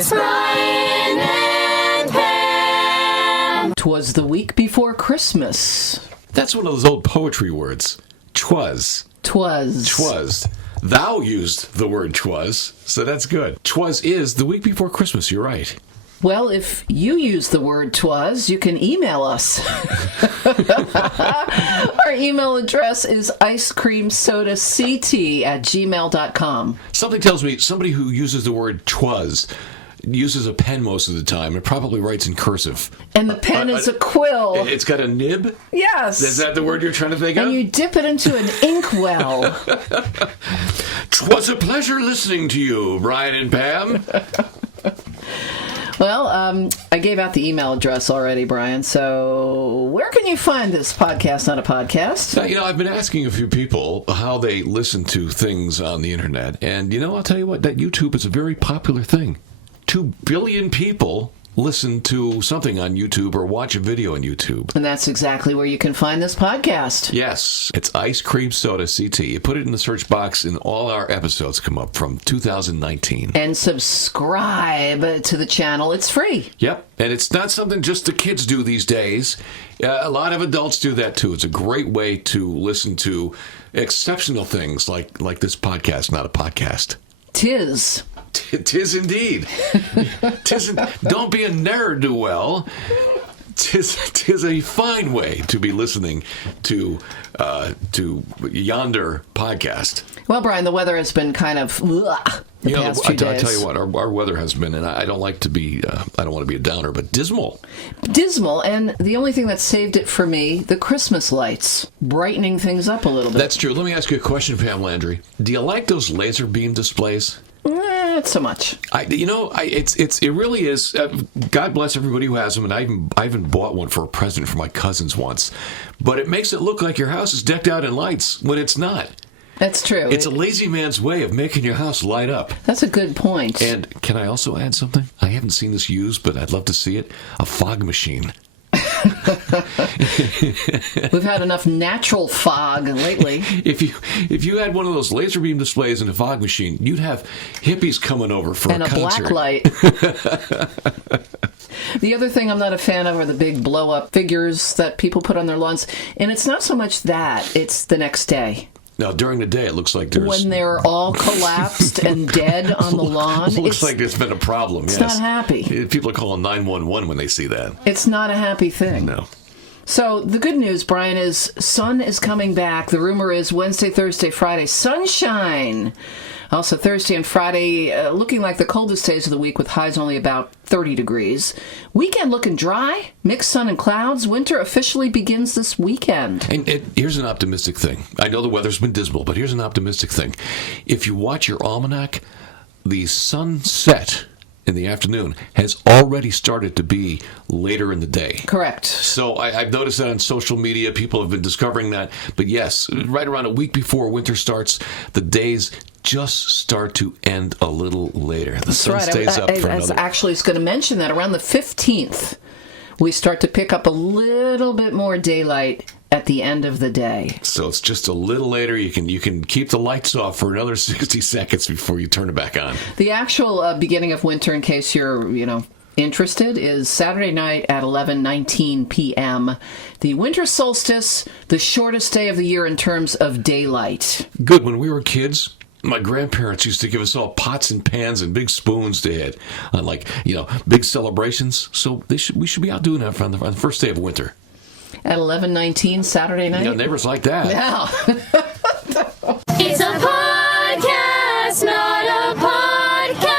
It's Brian and Pam. 'Twas the week before Christmas. That's one of those old poetry words. 'Twas. 'Twas. Thou used the word 'twas, so that's good. 'Twas is the week before Christmas, you're right. Well, if you use the word 'twas, you can email us. Our email address is icecreamsodact@gmail.com. Something tells me somebody who uses the word 'twas uses a pen most of the time and probably writes in cursive. And the pen is a quill. It's got a nib? Yes. Is that the word you're trying to think of? And you dip it into an inkwell. 'Twas a pleasure listening to you, Brian and Pam. Well, I gave out the email address already, Brian, so where can you find this podcast, not a podcast? Now, I've been asking a few people how they listen to things on the internet, and, I'll tell you what, that YouTube is a very popular thing. 2 billion people listen to something on YouTube or watch a video on YouTube. And that's exactly where you can find this podcast. Yes, it's Ice Cream Soda CT. You put it in the search box and all our episodes come up from 2019. And subscribe to the channel. It's free. Yep, and it's not something just the kids do these days. A lot of adults do that too. It's a great way to listen to exceptional things like this podcast, not a podcast. Tis. Tis indeed. Don't be a ne'er-do-well. Tis a fine way to be listening to yonder podcast. Well, Brian, the weather has been kind of the past few days. I tell you what, our weather has been, and I don't like to be, I don't want to be a downer, but dismal. Dismal, and the only thing that saved it for me, the Christmas lights, brightening things up a little bit. That's true. Let me ask you a question, Pam Landry. Do you like those laser beam displays? Not so much. It really is. God bless everybody who has them, and I even bought one for a present for my cousins once. But it makes it look like your house is decked out in lights when it's not. That's true. It's a lazy man's way of making your house light up. That's a good point. And can I also add something? I haven't seen this used, but I'd love to see it. A fog machine. We've had enough natural fog lately. If you had one of those laser beam displays in a fog machine, you'd have hippies coming over for and a concert. Black light. The other thing I'm not a fan of are the big blow-up figures that people put on their lawns. And it's not so much that, it's the next day. Now, during the day, it looks like there's... When they're all collapsed and dead on the lawn. It looks like there's been a problem, it's yes. It's not happy. People are calling 911 when they see that. It's not a happy thing. No. So, the good news, Brian, is sun is coming back. The rumor is Wednesday, Thursday, Friday, sunshine. Also, Thursday and Friday, looking like the coldest days of the week with highs only about 30 degrees. Weekend looking dry, mixed sun and clouds. Winter officially begins this weekend. And here's an optimistic thing. I know the weather's been dismal, but here's an optimistic thing. If you watch your almanac, the sunset in the afternoon has already started to be later in the day. Correct. So I've noticed that on social media. People have been discovering that. But yes, right around a week before winter starts, the days just start to end a little later. The sun stays up for another... I actually was going to mention that around the 15th, we start to pick up a little bit more daylight at the end of the day. So it's just a little later. You can keep the lights off for another 60 seconds before you turn it back on. The actual beginning of winter, in case you're, interested, is Saturday night at 11:19 p.m. The winter solstice, the shortest day of the year in terms of daylight. Good. When we were kids, my grandparents used to give us all pots and pans and big spoons to hit on, big celebrations. So we should be out doing that on the first day of winter. At 11:19 Saturday night? Yeah, neighbors like that. Yeah. It's a podcast, not a podcast.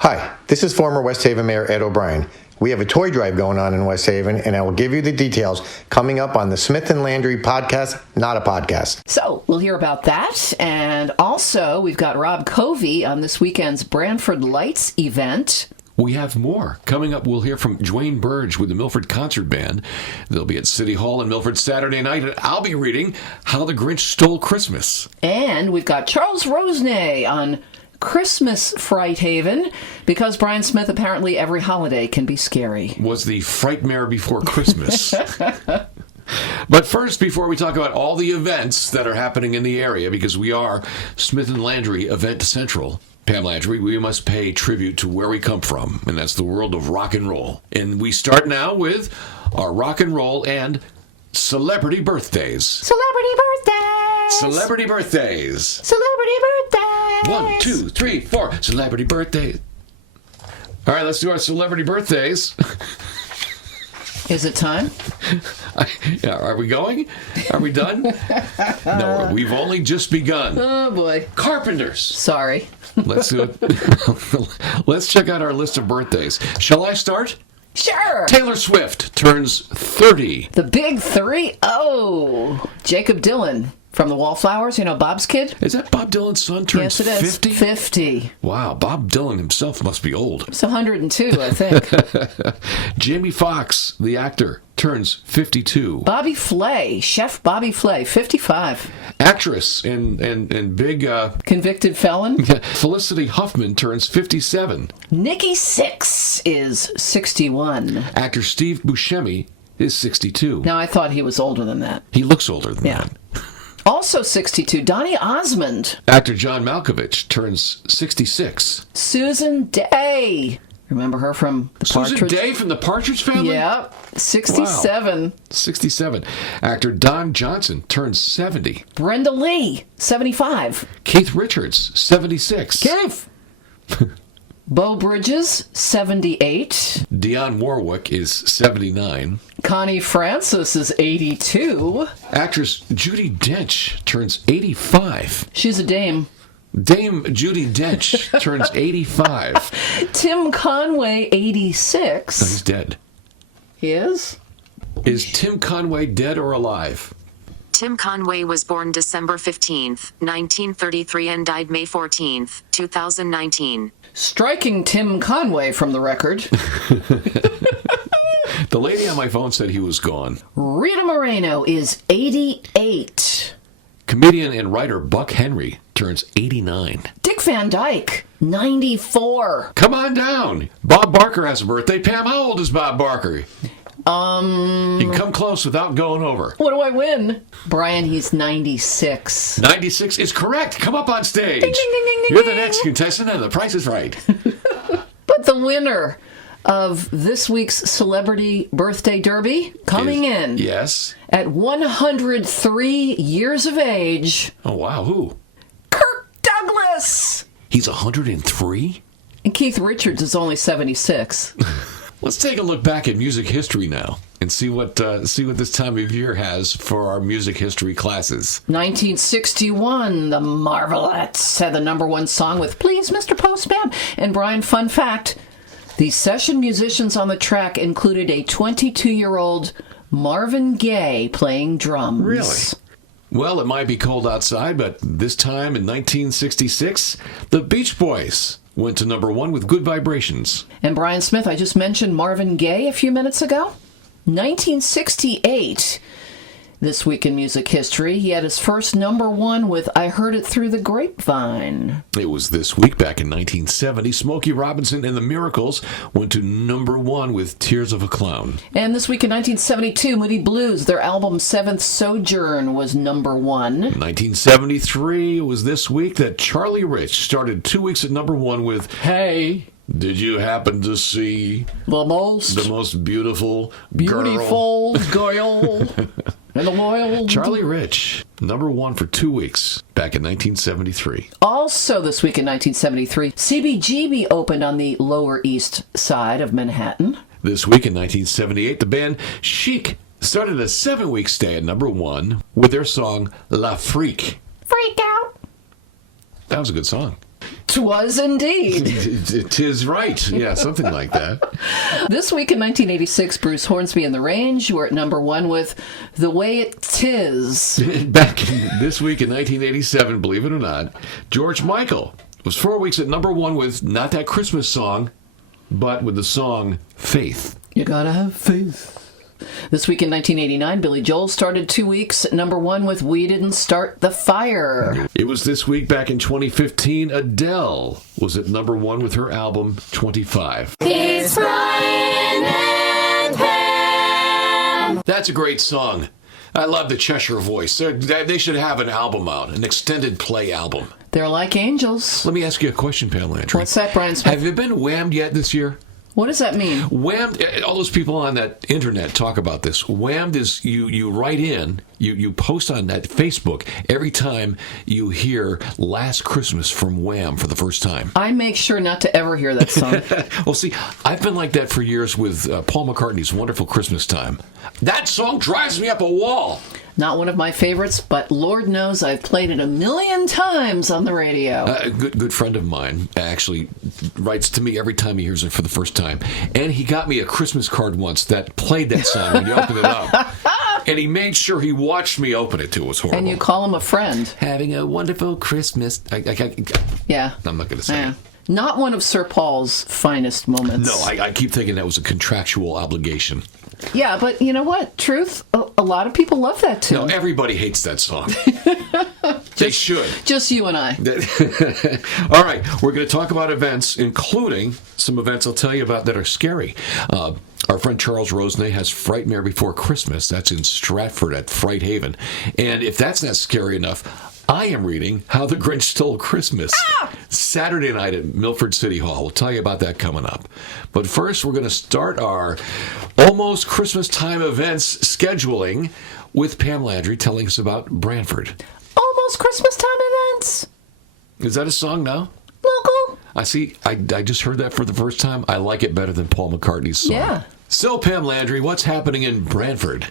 Hi, this is former West Haven Mayor Ed O'Brien. We have a toy drive going on in West Haven, and I will give you the details coming up on the Smith and Landry podcast, not a podcast. So we'll hear about that. And also, we've got Rob Covey on this weekend's Branford Lights event. We have more. Coming up, we'll hear from Dwayne Burge with the Milford Concert Band. They'll be at City Hall in Milford Saturday night, and I'll be reading How the Grinch Stole Christmas. And we've got Charles Rosenay on Christmas Fright Haven, because Brian Smith, apparently every holiday can be scary. Was the Frightmare before Christmas. But first, before we talk about all the events that are happening in the area, because we are Smith and Landry Event Central, Pam Landry, we must pay tribute to where we come from, and that's the world of rock and roll. And we start now with our rock and roll and celebrity birthdays. Celebrity birthdays! Celebrity birthdays. Celebrity birthdays! 1, 2, 3, 4. Celebrity birthdays. All right, let's do our celebrity birthdays. Is it time? Yeah, are we going? Are we done? No, we've only just begun. Oh, boy. Carpenters. Sorry. Let's do it. Let's check out our list of birthdays. Shall I start? Sure. Taylor Swift turns 30. The big 3-0. Jacob Dylan from the Wallflowers, Bob's kid? Is that Bob Dylan's son turns Yes, it is. 50? 50. Wow, Bob Dylan himself must be old. It's 102, I think. Jamie Foxx, the actor, turns 52. Bobby Flay, Chef Bobby Flay, 55. Actress and big Convicted felon. Felicity Huffman turns 57. Nikki Sixx is 61. Actor Steve Buscemi is 62. Now, I thought he was older than that. He looks older than Yeah. that. Also 62, Donny Osmond. Actor John Malkovich turns 66. Susan Day. Remember her from the Susan Partridge? Day from the Partridge Family? Yep, 67. 67. Actor Don Johnson turns 70. Brenda Lee, 75. Keith Richards, 76. Keith. Beau Bridges, 78. Dionne Warwick is 79. Connie Francis is 82. Actress Judi Dench turns 85. She's a dame. Dame Judi Dench turns 85. Tim Conway, 86. He's dead. He is? Is Tim Conway dead or alive? Tim Conway was born December 15th, 1933 and died May 14th, 2019. Striking Tim Conway from the record. The lady on my phone said he was gone. Rita Moreno is 88. Comedian and writer Buck Henry turns 89. Dick Van Dyke, 94. Come on down. Bob Barker has a birthday. Pam, how old is Bob Barker? You can come close without going over. What do I win? Brian, he's 96. 96 is correct. Come up on stage. Ding, ding, ding, ding, You're the ding. next contestant, and the price is right. But the winner of this week's Celebrity Birthday Derby coming in Yes. at 103 years of age, Oh, wow. Who? Kirk Douglas. He's 103? And Keith Richards is only 76. Let's take a look back at music history now and see what this time of year has for our music history classes. 1961, the Marvelettes had the #1 song with Please, Mr. Postman. And Brian, fun fact, the session musicians on the track included a 22-year-old Marvin Gaye playing drums. Really? Well, it might be cold outside, but this time in 1966, the Beach Boys went to #1 with Good Vibrations. And Brian Smith, I just mentioned Marvin Gaye a few minutes ago. 1968, this week in music history, he had his first #1 with I Heard It Through the Grapevine. It was this week back in 1970. Smokey Robinson and the Miracles went to #1 with Tears of a Clown. And this week in 1972, Moody Blues, their album Seventh Sojourn was #1. 1973, it was this week that Charlie Rich started 2 weeks at #1 with Hey, Did You Happen to See the most the Most Beautiful beautiful girl in the world. Charlie Rich, #1 for 2 weeks back in 1973. Also this week in 1973, CBGB opened on the Lower East Side of Manhattan. This week in 1978, the band Chic started a 7-week stay at #1 with their song La Freak. Freak out. That was a good song. 'Twas indeed. Tis right. Yeah, something like that. This week in 1986, Bruce Hornsby and the Range were at #1 with The Way It Tis. Back this week in 1987, believe it or not, George Michael was 4 weeks at #1 with not that Christmas song, but with the song Faith. You gotta have faith. This week in 1989, Billy Joel started 2 weeks at #1 with We Didn't Start the Fire. It was this week back in 2015, Adele was at #1 with her album 25. It's Brian and Pam. That's a great song. I love the Cheshire Voice. They should have an album out, an extended play album. They're like angels. Let me ask you a question, Pam Landry. What's that, Brian Smith? Have you been whammed yet this year? What does that mean? Whammed, all those people on that internet talk about this. Whammed is you write in, you post on that Facebook every time you hear Last Christmas from Wham for the first time. I make sure not to ever hear that song. Well, see, I've been like that for years with Paul McCartney's Wonderful Christmas Time. That song drives me up a wall. Not one of my favorites, but Lord knows I've played it 1,000,000 times on the radio. A good friend of mine actually writes to me every time he hears it for the first time. And he got me a Christmas card once that played that song when you open it up. And he made sure he watched me open it, too. It was horrible. And you call him a friend. Having a wonderful Christmas. Yeah. I'm not going to say Yeah. it. Not one of Sir Paul's finest moments. No, I keep thinking that was a contractual obligation. Yeah, but you know what? Truth, a lot of people love that tune. No, everybody hates that song. They should. Just you and I. All right, we're going to talk about events, including some events I'll tell you about that are scary. Our friend Charles Rosenay has Frightmare Before Christmas. That's in Stratford at Fright Haven. And if that's not scary enough, I am reading How the Grinch Stole Christmas. Saturday night at Milford City Hall. We'll tell you about that coming up. But first, we're going to start our almost Christmas time events scheduling with Pam Landry telling us about Branford. Almost Christmas time events. Is that a song now? Local. I see. I just heard that for the first time. I like it better than Paul McCartney's song. Yeah. So, Pam Landry, what's happening in Branford?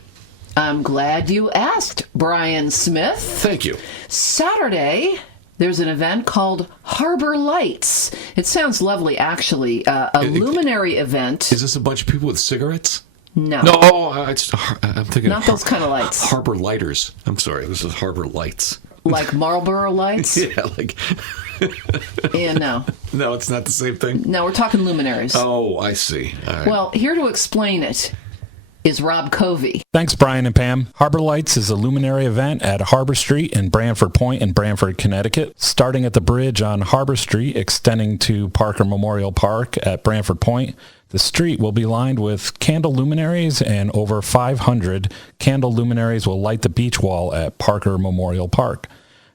I'm glad you asked, Brian Smith. Thank you. Saturday, there's an event called Harbor Lights. It sounds lovely, actually. A luminary event. Is this a bunch of people with cigarettes? No. No, I'm thinking Not those kind of lights. Harbor Lighters. I'm sorry, this is Harbor Lights. Like Marlboro Lights? Yeah, like... Yeah, no. No, it's not the same thing? No, we're talking luminaries. Oh, I see. All right. Well, here to explain it is Rob Covey. Thanks, Brian and Pam. Harbor Lights is a luminary event at Harbor Street in Branford Point in Branford, Connecticut. Starting at the bridge on Harbor Street, extending to Parker Memorial Park at Branford Point, the street will be lined with candle luminaries, and over 500 candle luminaries will light the beach wall at Parker Memorial Park.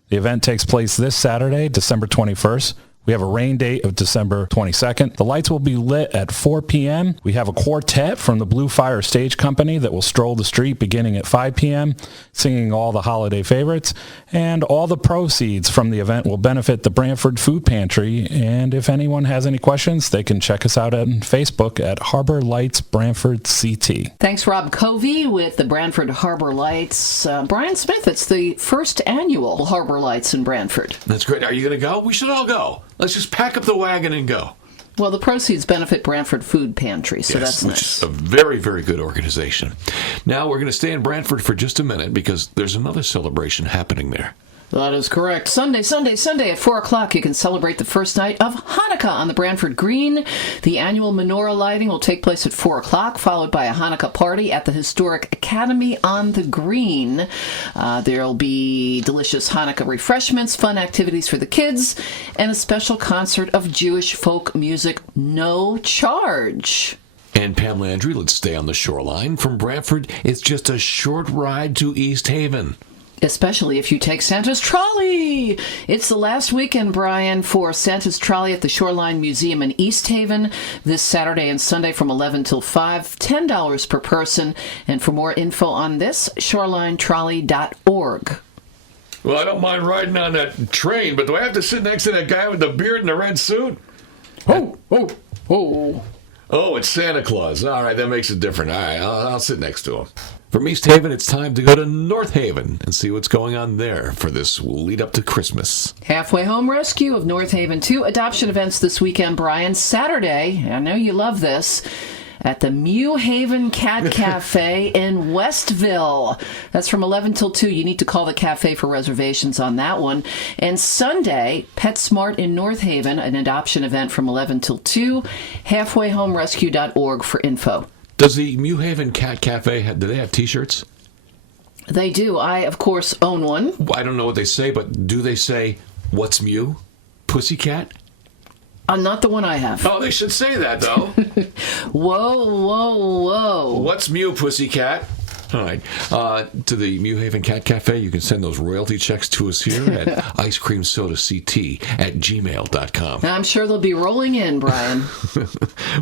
The event takes place this Saturday, December 21st. We have a rain date of December 22nd. The lights will be lit at 4 p.m. We have a quartet from the Blue Fire Stage Company that will stroll the street beginning at 5 p.m., singing all the holiday favorites. And all the proceeds from the event will benefit the Branford Food Pantry. And if anyone has any questions, they can check us out on Facebook at Harbor Lights Branford CT. Thanks, Rob Covey, with the Branford Harbor Lights. Brian Smith, it's the first annual Harbor Lights in Branford. That's great. Are you going to go? We should all go. Let's just pack up the wagon and go. Well, the proceeds benefit Branford Food Pantry, so Yes, that's which nice. is a very, very good organization. Now, we're going to stay in Branford for just a minute because there's another celebration happening there. That is correct. Sunday at 4 o'clock, you can celebrate the first night of Hanukkah on the Branford Green. The annual menorah lighting will take place at 4 o'clock, followed by a Hanukkah party at the Historic Academy on the Green. There'll be delicious Hanukkah refreshments, fun activities for the kids, and a special concert of Jewish folk music, no charge. And Pam Landry, let's stay on the shoreline. From Branford, it's just a short ride to East Haven. Especially if you take Santa's Trolley. It's the last weekend, Brian, for Santa's Trolley at the Shoreline Museum in East Haven this Saturday and Sunday from 11 till 5, $10 per person. And for more info on this, shorelinetrolley.org. Well, I don't mind riding on that train, but do I have to sit next to that guy with the beard and the red suit? Oh. Oh, it's Santa Claus. All right, that makes it different. All right, I'll sit next to him. From East Haven, it's time to go to North Haven and see what's going on there for this lead up to Christmas. Halfway Home Rescue of North Haven. 2 adoption events this weekend, Brian. Saturday, I know you love this, at the Mew Haven Cat Cafe in Westville. That's from 11 till 2. You need to call the cafe for reservations on that one. And Sunday, PetSmart in North Haven, an adoption event from 11 till 2. HalfwayHomeRescue.org for info. Does the Mew Haven Cat Cafe, do they have T-shirts? They do. I, of course, own one. I don't know what they say, but do they say, "What's Mew? Pussycat"? Not the one I have. Oh, they should say that, though. Whoa. "What's Mew, Pussycat"? All right. To the New Haven Cat Cafe, you can send those royalty checks to us here at icecreamsodact@gmail.com. I'm sure they'll be rolling in, Brian.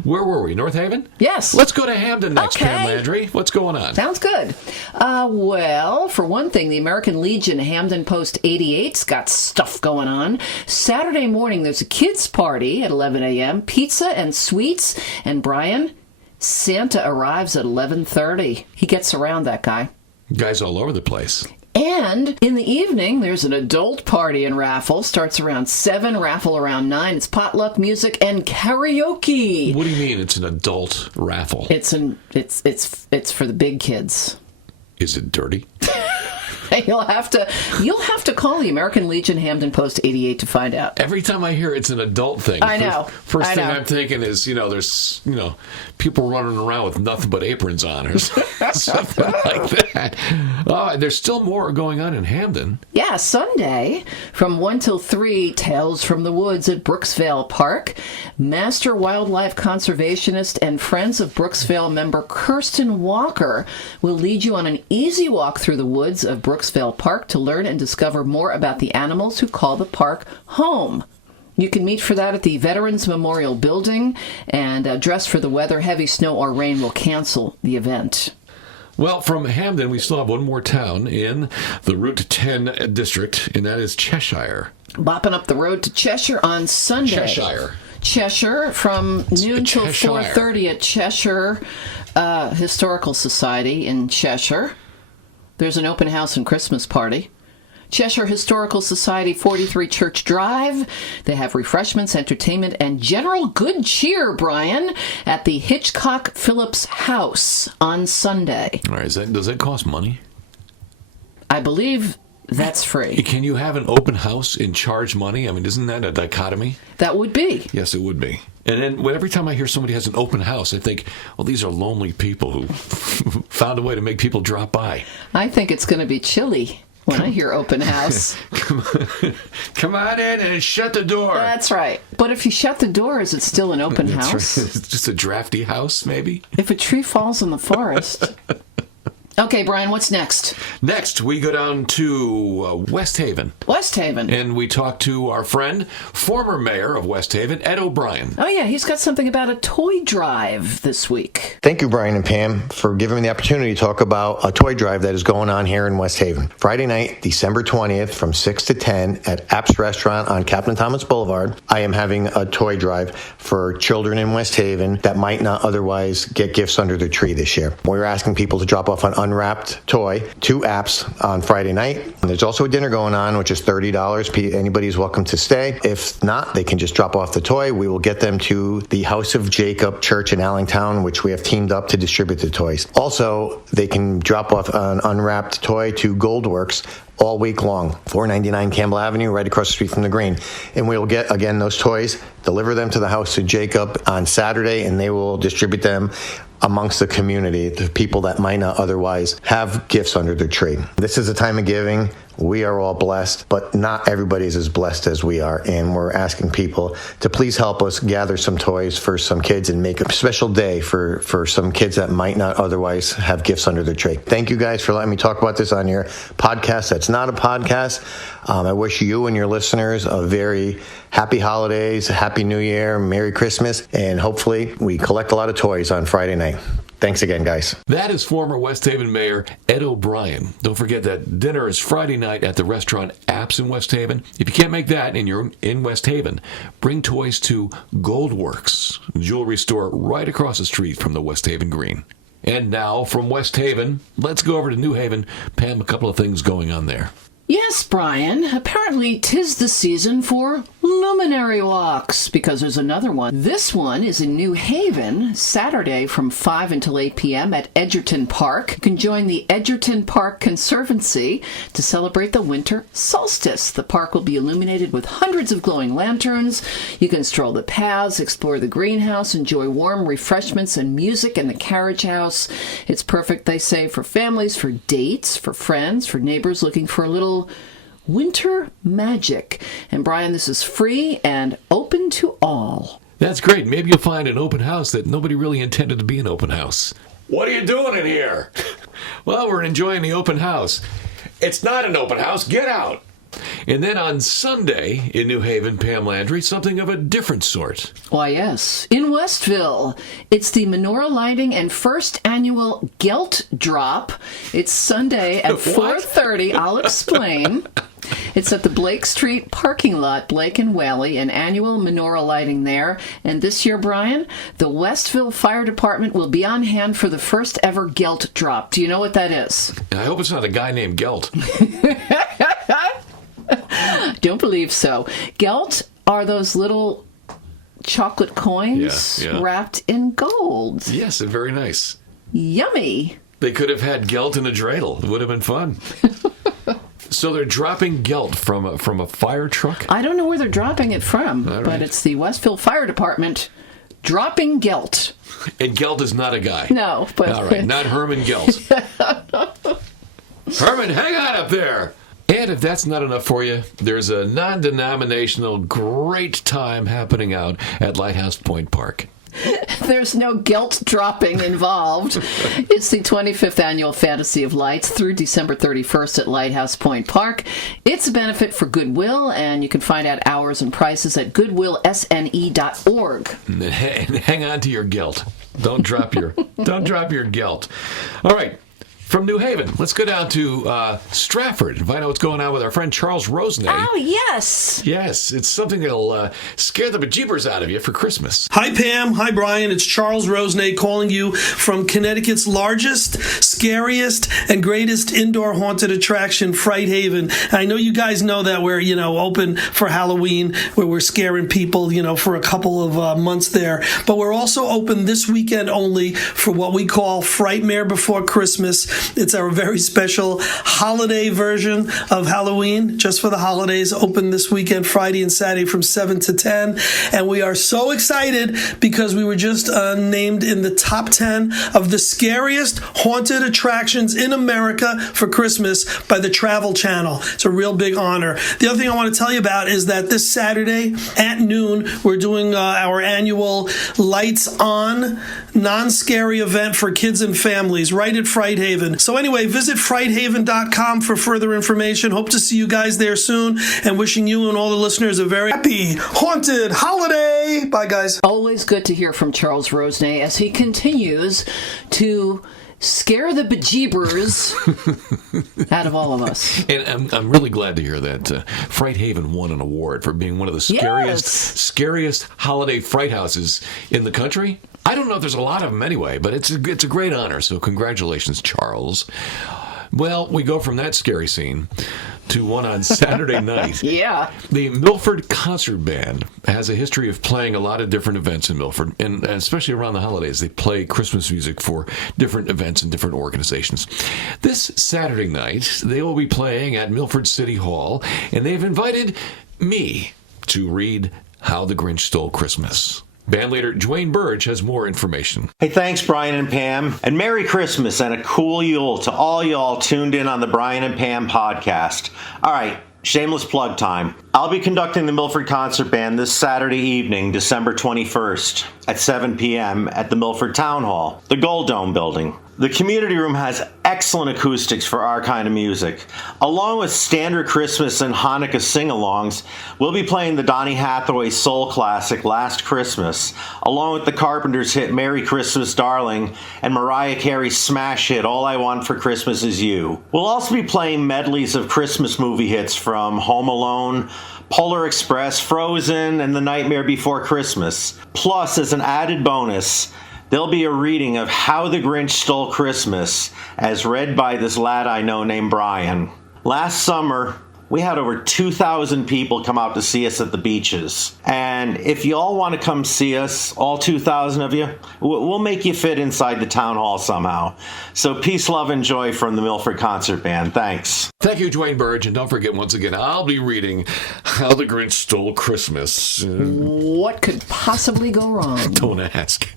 Where were we? North Haven? Yes. Let's go to Hamden next, Okay. Pam Landry. What's going on? Sounds good. Well, for one thing, the American Legion Hamden Post 88's got stuff going on. Saturday morning, there's a kids' party at 11 a.m., pizza and sweets, and Brian, Santa arrives at 11:30. He gets around, that guy. Guys all over the place. And in the evening, there's an adult party and raffle. Starts around 7, raffle around 9. It's potluck music and karaoke. What do you mean it's an adult raffle? It's for the big kids. Is it dirty? You'll have to call the American Legion Hamden Post 88 to find out. Every time I hear it's an adult thing, I know. First I thing know. I'm thinking is, there's, people running around with nothing but aprons on or something like that. There's still more going on in Hamden. Yeah, Sunday from 1 till 3, Tales from the Woods at Brooksvale Park. Master wildlife conservationist and Friends of Brooksvale member Kirsten Walker will lead you on an easy walk through the woods of Brooksvale Park to learn and discover more about the animals who call the park home. You can meet for that at the Veterans Memorial Building, and dress for the weather. Heavy snow or rain will cancel the event. Well, from Hamden, we still have one more town in the Route 10 district, and that is Cheshire. Bopping up the road to Cheshire on Sunday. Cheshire from noon till 4:30 at Cheshire Historical Society in Cheshire. There's an open house and Christmas party. Cheshire Historical Society, 43 Church Drive. They have refreshments, entertainment, and general good cheer, Brian, at the Hitchcock Phillips House on Sunday. All right, does that cost money? I believe that's free. Can you have an open house and charge money? I mean, isn't that a dichotomy? That would be. Yes, it would be. And then every time I hear somebody has an open house, I think, well, these are lonely people who found a way to make people drop by. I think it's going to be chilly when I hear open house. Come on in and shut the door. That's right. But if you shut the door, is it still an open house? Right. It's just a drafty house, maybe? If a tree falls in the forest. Okay, Brian, what's next? Next, we go down to West Haven. West Haven. And we talk to our friend, former mayor of West Haven, Ed O'Brien. Oh, yeah, he's got something about a toy drive this week. Thank you, Brian and Pam, for giving me the opportunity to talk about a toy drive that is going on here in West Haven. Friday night, December 20th, from 6 to 10 at Apps Restaurant on Captain Thomas Boulevard. I am having a toy drive for children in West Haven that might not otherwise get gifts under their tree this year. We're asking people to drop off an unwrapped toy to Apps on Friday night. And there's also a dinner going on, which is $30. Anybody's welcome to stay. If not, they can just drop off the toy. We will get them to the House of Jacob Church in Allingtown, which we have teamed up to distribute the toys. Also, they can drop off an unwrapped toy to Goldworks all week long, 499 Campbell Avenue, right across the street from the Green. And we will get, again, those toys, deliver them to the House of Jacob on Saturday, and they will distribute them amongst the community, the people that might not otherwise have gifts under their tree. This is a time of giving. We are all blessed, but not everybody is as blessed as we are. And we're asking people to please help us gather some toys for some kids and make a special day for some kids that might not otherwise have gifts under their tree. Thank you guys for letting me talk about this on your podcast. That's not a podcast. I wish you and your listeners a very happy holidays, happy New Year, Merry Christmas, and hopefully we collect a lot of toys on Friday night. Thanks again, guys. That is former West Haven Mayor Ed O'Brien. Don't forget that dinner is Friday night at the restaurant Apps in West Haven. If you can't make that and you're in West Haven, bring toys to Goldworks, a jewelry store right across the street from the West Haven Green. And now, from West Haven, let's go over to New Haven. Pam, a couple of things going on there. Yes, Brian. Apparently, 'tis the season for luminary walks, because there's another one. This one is in New Haven, Saturday from 5 until 8 p.m. at Edgerton Park. You can join the Edgerton Park Conservancy to celebrate the winter solstice. The park will be illuminated with hundreds of glowing lanterns. You can stroll the paths, explore the greenhouse, enjoy warm refreshments and music in the carriage house. It's perfect, they say, for families, for dates, for friends, for neighbors looking for a little winter magic. And Brian, this is free and open to all. That's great. Maybe you'll find an open house that nobody really intended to be an open house. What are you doing in here? Well, we're enjoying the open house. It's not an open house. Get out. And then on Sunday in New Haven, Pam Landry, something of a different sort. Why, yes. In Westville, it's the menorah lighting and first annual Gelt Drop. It's Sunday at 4:30. I'll explain. It's at the Blake Street parking lot, Blake and Whaley, an annual menorah lighting there. And this year, Brian, the Westville Fire Department will be on hand for the first ever Gelt Drop. Do you know what that is? I hope it's not a guy named Gelt. Don't believe so. Gelt are those little chocolate coins wrapped in gold. Yes, and very nice. Yummy. They could have had Gelt in a dreidel. It would have been fun. So they're dropping Gelt from a fire truck? I don't know where they're dropping it from, All right. but it's the Westville Fire Department dropping Gelt. And Gelt is not a guy? No. But All right, not Herman Gelt. Herman, hang on up there. And if that's not enough for you, there's a non-denominational great time happening out at Lighthouse Point Park. There's no Gelt dropping involved. It's the 25th Annual Fantasy of Lights through December 31st at Lighthouse Point Park. It's a benefit for Goodwill, and you can find out hours and prices at goodwillsne.org. And hang on to your Gelt. Don't drop your Gelt. All right. From New Haven, let's go down to Stratford and find out what's going on with our friend Charles Rosenay. Oh, yes. Yes, it's something that'll scare the bejeebers out of you for Christmas. Hi, Pam. Hi, Brian. It's Charles Rosenay calling you from Connecticut's largest, scariest, and greatest indoor haunted attraction, Fright Haven. I know you guys know that we're, open for Halloween, where we're scaring people, for a couple of months there. But we're also open this weekend only for what we call Frightmare Before Christmas. It's our very special holiday version of Halloween, just for the holidays, open this weekend, Friday and Saturday from 7 to 10. And we are so excited because we were just named in the top 10 of the scariest haunted attractions in America for Christmas by the Travel Channel. It's a real big honor. The other thing I want to tell you about is that this Saturday at noon, we're doing our annual Lights On non-scary event for kids and families right at Fright Haven. So anyway, visit frighthaven.com for further information. Hope to see you guys there soon, and wishing you and all the listeners a very happy, haunted holiday. Bye, guys. Always good to hear from Charles Rosenay as he continues to scare the bejeebers out of all of us. And I'm really glad to hear that Fright Haven won an award for being one of the scariest holiday fright houses in the country. I don't know if there's a lot of them anyway, but it's a great honor. So congratulations, Charles. Well, we go from that scary scene to one on Saturday night. Yeah. The Milford Concert Band has a history of playing a lot of different events in Milford, and especially around the holidays. They play Christmas music for different events and different organizations. This Saturday night, they will be playing at Milford City Hall, and they've invited me to read How the Grinch Stole Christmas. Bandleader Dwayne Burge has more information. Hey, thanks, Brian and Pam. And Merry Christmas and a cool Yule to all y'all tuned in on the Brian and Pam podcast. All right, shameless plug time. I'll be conducting the Milford Concert Band this Saturday evening, December 21st at 7 p.m. at the Milford Town Hall, the Gold Dome building. The community room has excellent acoustics for our kind of music. Along with standard Christmas and Hanukkah sing-alongs, we'll be playing the Donny Hathaway soul classic Last Christmas, along with the Carpenters' hit Merry Christmas Darling and Mariah Carey's smash hit All I Want for Christmas Is You. We'll also be playing medleys of Christmas movie hits from Home Alone, Polar Express, Frozen, and The Nightmare Before Christmas. Plus, as an added bonus, there'll be a reading of How the Grinch Stole Christmas, as read by this lad I know named Brian. Last summer, we had over 2,000 people come out to see us at the beaches. And if you all want to come see us, all 2,000 of you, we'll make you fit inside the town hall somehow. So peace, love, and joy from the Milford Concert Band. Thanks. Thank you, Dwayne Burge. And don't forget, once again, I'll be reading How the Grinch Stole Christmas. What could possibly go wrong? Don't ask.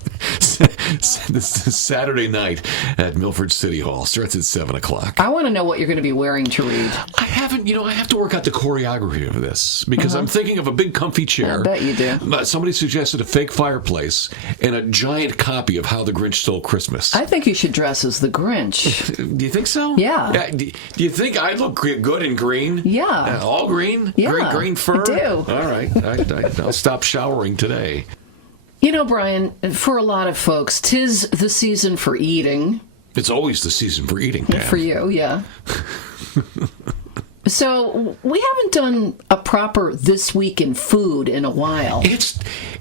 This is Saturday night at Milford City Hall. Starts at 7 o'clock. I want to know what you're going to be wearing to read. I have to work out the choreography of this because I'm thinking of a big comfy chair. I bet you do. Somebody suggested a fake fireplace and a giant copy of How the Grinch Stole Christmas. I think you should dress as the Grinch. Do you think so? Yeah. Do you think I look good in green? Yeah. All green? Yeah, Green fur? I do. All right. I'll stop showering today. You know, Brian, for a lot of folks, 'tis the season for eating. It's always the season for eating, Pam. For you, yeah. So we haven't done a proper This Week in Food in a while.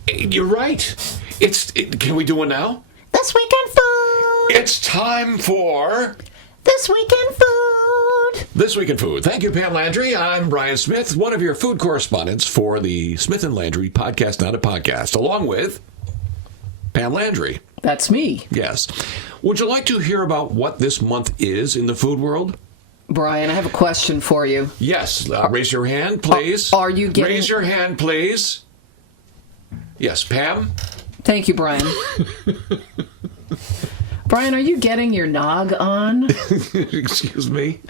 You're right. Can we do one now? This Week in Food! It's time for This Week in Food! This Week in Food. Thank you, Pam Landry. I'm Brian Smith, one of your food correspondents for the Smith & Landry Podcast Not a Podcast, along with Pam Landry. That's me. Yes. Would you like to hear about what this month is in the food world? Brian, I have a question for you. Yes. Raise your hand, please. Are you getting... Raise your hand, please. Yes, Pam? Thank you, Brian. Brian, are you getting your nog on? Excuse me?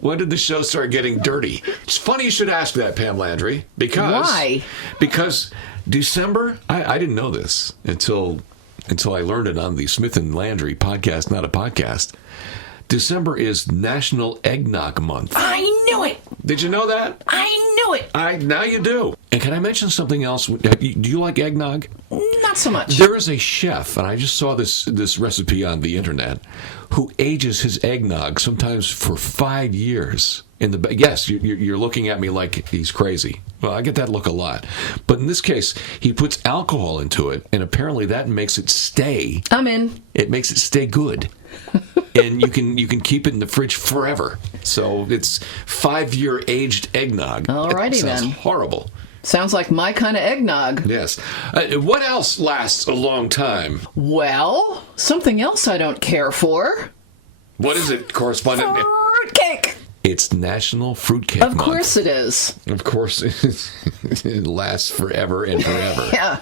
When did the show start getting dirty? It's funny you should ask that, Pam Landry. Because... Why? Because December... I didn't know this until I learned it on the Smith & Landry Podcast Not a Podcast. December is National Eggnog Month. I knew it! Did you know that? I knew it! Now you do. And can I mention something else? Do you like eggnog? Not so much. There is a chef, and I just saw this recipe on the internet, who ages his eggnog sometimes for 5 years. Yes, you're looking at me like he's crazy. Well, I get that look a lot. But in this case, he puts alcohol into it, and apparently that makes it stay. I'm in. It makes it stay good. And you can keep it in the fridge forever. So it's 5-year aged eggnog. Alrighty then. Sounds horrible. Sounds like my kind of eggnog. Yes. What else lasts a long time? Well, something else I don't care for. What is it, correspondent? Fruitcake! It's National Fruitcake Month. Of course it is. Of course it lasts forever and forever. Yeah.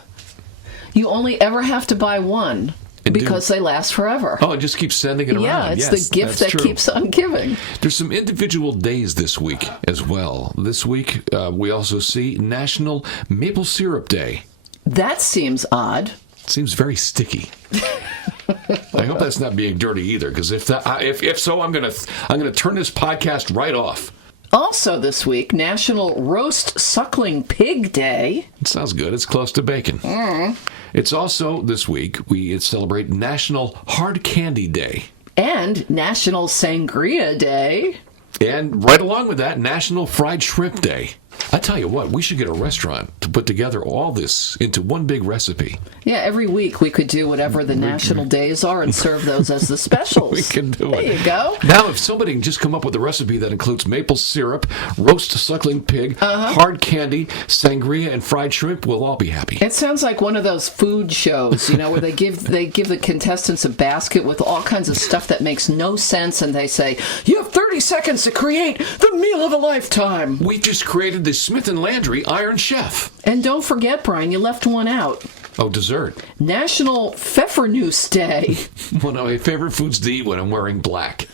You only ever have to buy one. Because they last forever. Oh, it just keeps sending it around. Yeah, it's the gift that keeps on giving. There's some individual days this week as well. This week, we also see National Maple Syrup Day. That seems odd. Seems very sticky. I hope that's not being dirty either, because if so, I'm gonna turn this podcast right off. Also this week, National Roast Suckling Pig Day. It sounds good. It's close to bacon. It's also this week we celebrate National Hard Candy Day. And National Sangria Day. And right along with that, National Fried Shrimp Day. I tell you what, we should get a restaurant to put together all this into one big recipe. Yeah, every week we could do whatever the national days are and serve those as the specials. We can do it. There you go. Now, if somebody can just come up with a recipe that includes maple syrup, roast suckling pig, hard candy, sangria, and fried shrimp, we'll all be happy. It sounds like one of those food shows, where they give the contestants a basket with all kinds of stuff that makes no sense, and they say, you have 30 seconds to create the meal of a lifetime. We just created the Smith & Landry Iron Chef. And don't forget, Brian, you left one out. Oh, dessert. National Pfeffernuss Day. One of my favorite foods to eat when I'm wearing black.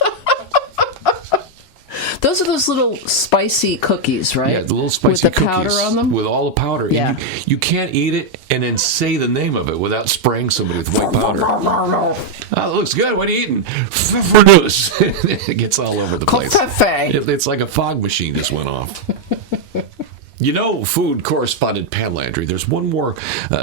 Those are those little spicy cookies, right? Yeah, the little spicy cookies. With the powder on them? With all the powder. Yeah. And you can't eat it and then say the name of it without spraying somebody with white powder. Oh, it looks good. What are you eating? Pfeffernuss. It gets all over the place. It's like a fog machine just went off. Food correspondent Pam Landry, there's one more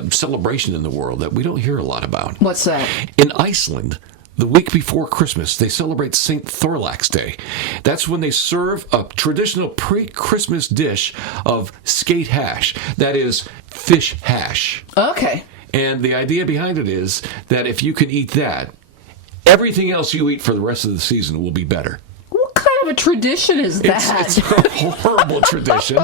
celebration in the world that we don't hear a lot about. What's that? In Iceland, the week before Christmas, they celebrate St. Thorlax Day. That's when they serve a traditional pre-Christmas dish of skate hash. That is fish hash. Okay. And the idea behind it is that if you can eat that, everything else you eat for the rest of the season will be better. What kind of a tradition is that? It's a horrible tradition.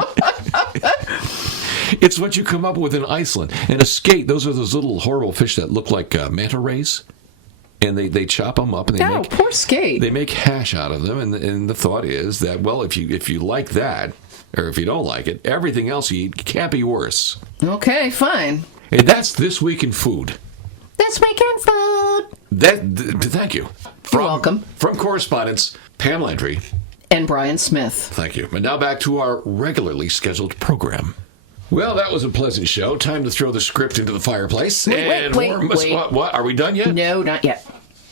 It's what you come up with in Iceland. And a skate, those are those little horrible fish that look like manta rays. And they chop them up and poor skate. They make hash out of them. And the thought is that, well, if you like that, or if you don't like it, everything else you eat can't be worse. Okay, fine. And that's This Week in Food. This Weekend Food. Thank you. You're welcome. From correspondents Pam Landry And Brian Smith. Thank you. And now back to our regularly scheduled program. Well, that was a pleasant show. Time to throw the script into the fireplace. Wait. What? Are we done yet? No, not yet.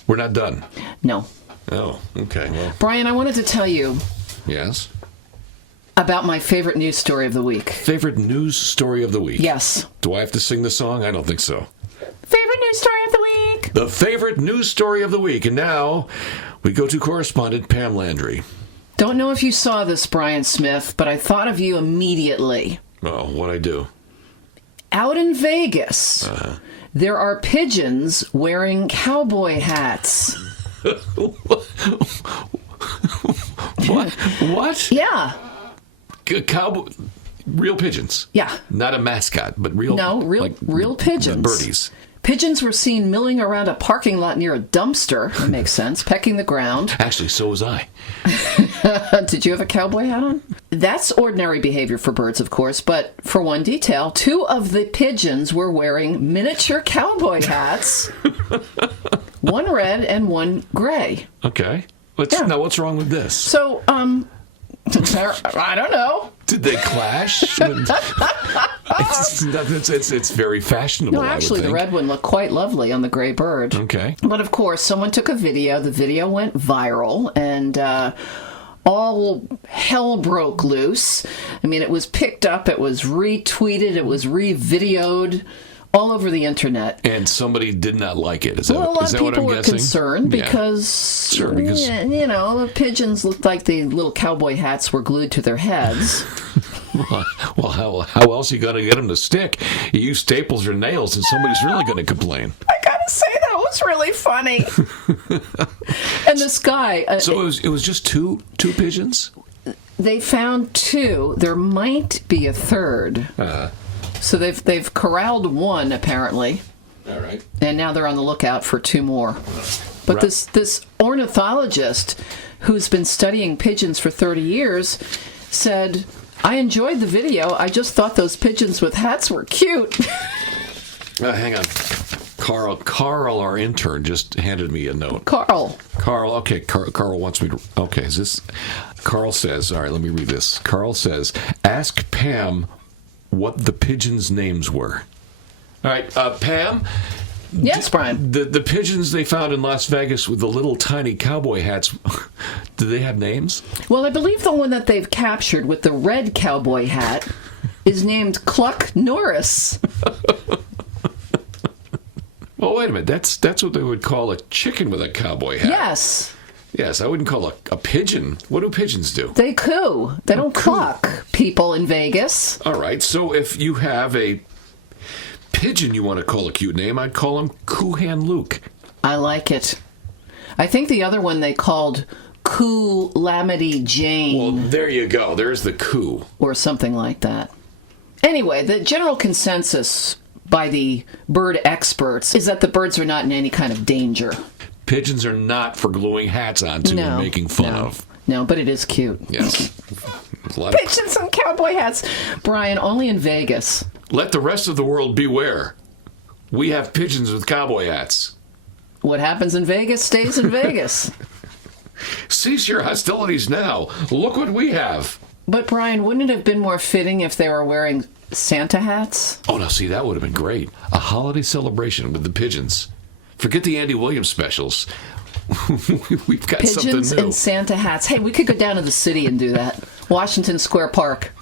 We're not done. No. Oh, okay. Well, Brian, I wanted to tell you yes. about my favorite news story of the week. Favorite news story of the week? Yes. Do I have to sing the song? I don't think so. Favorite news story of the week. The favorite news story of the week. And now we go to correspondent Pam Landry. Don't know if you saw this, Brian Smith, but I thought of you immediately. Oh, what'd I do? Out in Vegas, there are pigeons wearing cowboy hats. What? Yeah. Cowboy... Real pigeons. Yeah. Not a mascot, but real... No, real pigeons. Birdies. Pigeons were seen milling around a parking lot near a dumpster. That makes sense. Pecking the ground. Actually, so was I. Did you have a cowboy hat on? That's ordinary behavior for birds, of course, but for one detail, 2 of the pigeons were wearing miniature cowboy hats. One red and one gray. Okay. Yeah. Now, what's wrong with this? So, I don't know. Did they clash? It's very fashionable. No, actually, the red one looked quite lovely on the gray bird. Okay. But of course, someone took a video. The video went viral, and all hell broke loose. I mean, it was picked up, it was retweeted, it was re-videoed all over the internet. And somebody did not like it. Is that Well, a lot is of that what people I'm were guessing? concerned because, because the pigeons looked like the little cowboy hats were glued to their heads. well, how else are you going to get them to stick? You use staples or nails, and somebody's really going to complain. I gotta say, that was really funny. And this guy... So it was just two pigeons? They found 2. There might be a third. So they've corralled 1, apparently. All right. And now they're on the lookout for 2 more. But this ornithologist who's been studying pigeons for 30 years said, I enjoyed the video. I just thought those pigeons with hats were cute. Hang on. Carl, our intern, just handed me a note. Carl, okay, Carl wants me to... Okay, is this... Carl says... All right, let me read this. Carl says, ask Pam what the pigeons' names were. All right, Pam... Yes, Brian. The pigeons they found in Las Vegas with the little tiny cowboy hats, do they have names? Well, I believe the one that they've captured with the red cowboy hat is named Cluck Norris. Well, wait a minute. That's what they would call a chicken with a cowboy hat. Yes. Yes, I wouldn't call a pigeon. What do pigeons do? They coo. They don't cluck, people in Vegas. All right, so if you have a pigeon you want to call a cute name, I'd call him Coohan Luke. I like it. I think the other one they called Coo Lamity Jane. Well, there you go. There's the coo. Or something like that. Anyway, the general consensus by the bird experts is that the birds are not in any kind of danger. Pigeons are not for gluing hats onto and making fun of. No, but it is cute. Yes. Pigeons and cowboy hats. Brian, only in Vegas. Let the rest of the world beware. We have pigeons with cowboy hats. What happens in Vegas stays in Vegas. Cease your hostilities now. Look what we have. But, Brian, wouldn't it have been more fitting if they were wearing Santa hats? Oh, now, see, that would have been great. A holiday celebration with the pigeons. Forget the Andy Williams specials. We've got pigeons something new. and Santa hats. Hey, we could go down to the city and do that. Washington Square Park.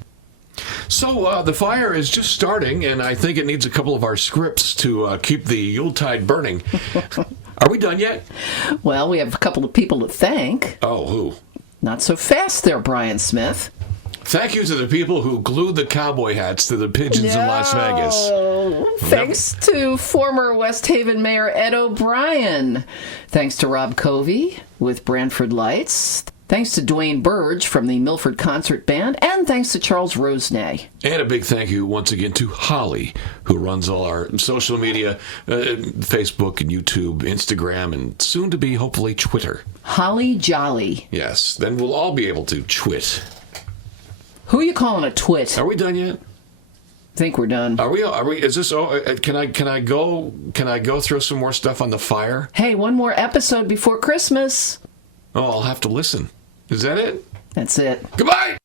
So the fire is just starting, and I think it needs a couple of our scripts to keep the Yuletide burning. Are we done yet? Well, we have a couple of people to thank. Oh, who? Not so fast there, Brian Smith. Thank you to the people who glued the cowboy hats to the pigeons in Las Vegas. Thanks to former West Haven Mayor Ed O'Brien. Thanks to Rob Covey with Branford Lights. Thanks to Dwayne Burge from the Milford Concert Band. And thanks to Charles Rosenay. And a big thank you once again to Holly, who runs all our social media, Facebook and YouTube, Instagram, and soon to be, hopefully, Twitter. Holly Jolly. Yes, then we'll all be able to twit. Who are you calling a twit? Are we done yet? think we're done. Are we? Is this? Can I go throw some more stuff on the fire? Hey, one more episode before Christmas. Oh, I'll have to listen. Is that it? That's it. Goodbye.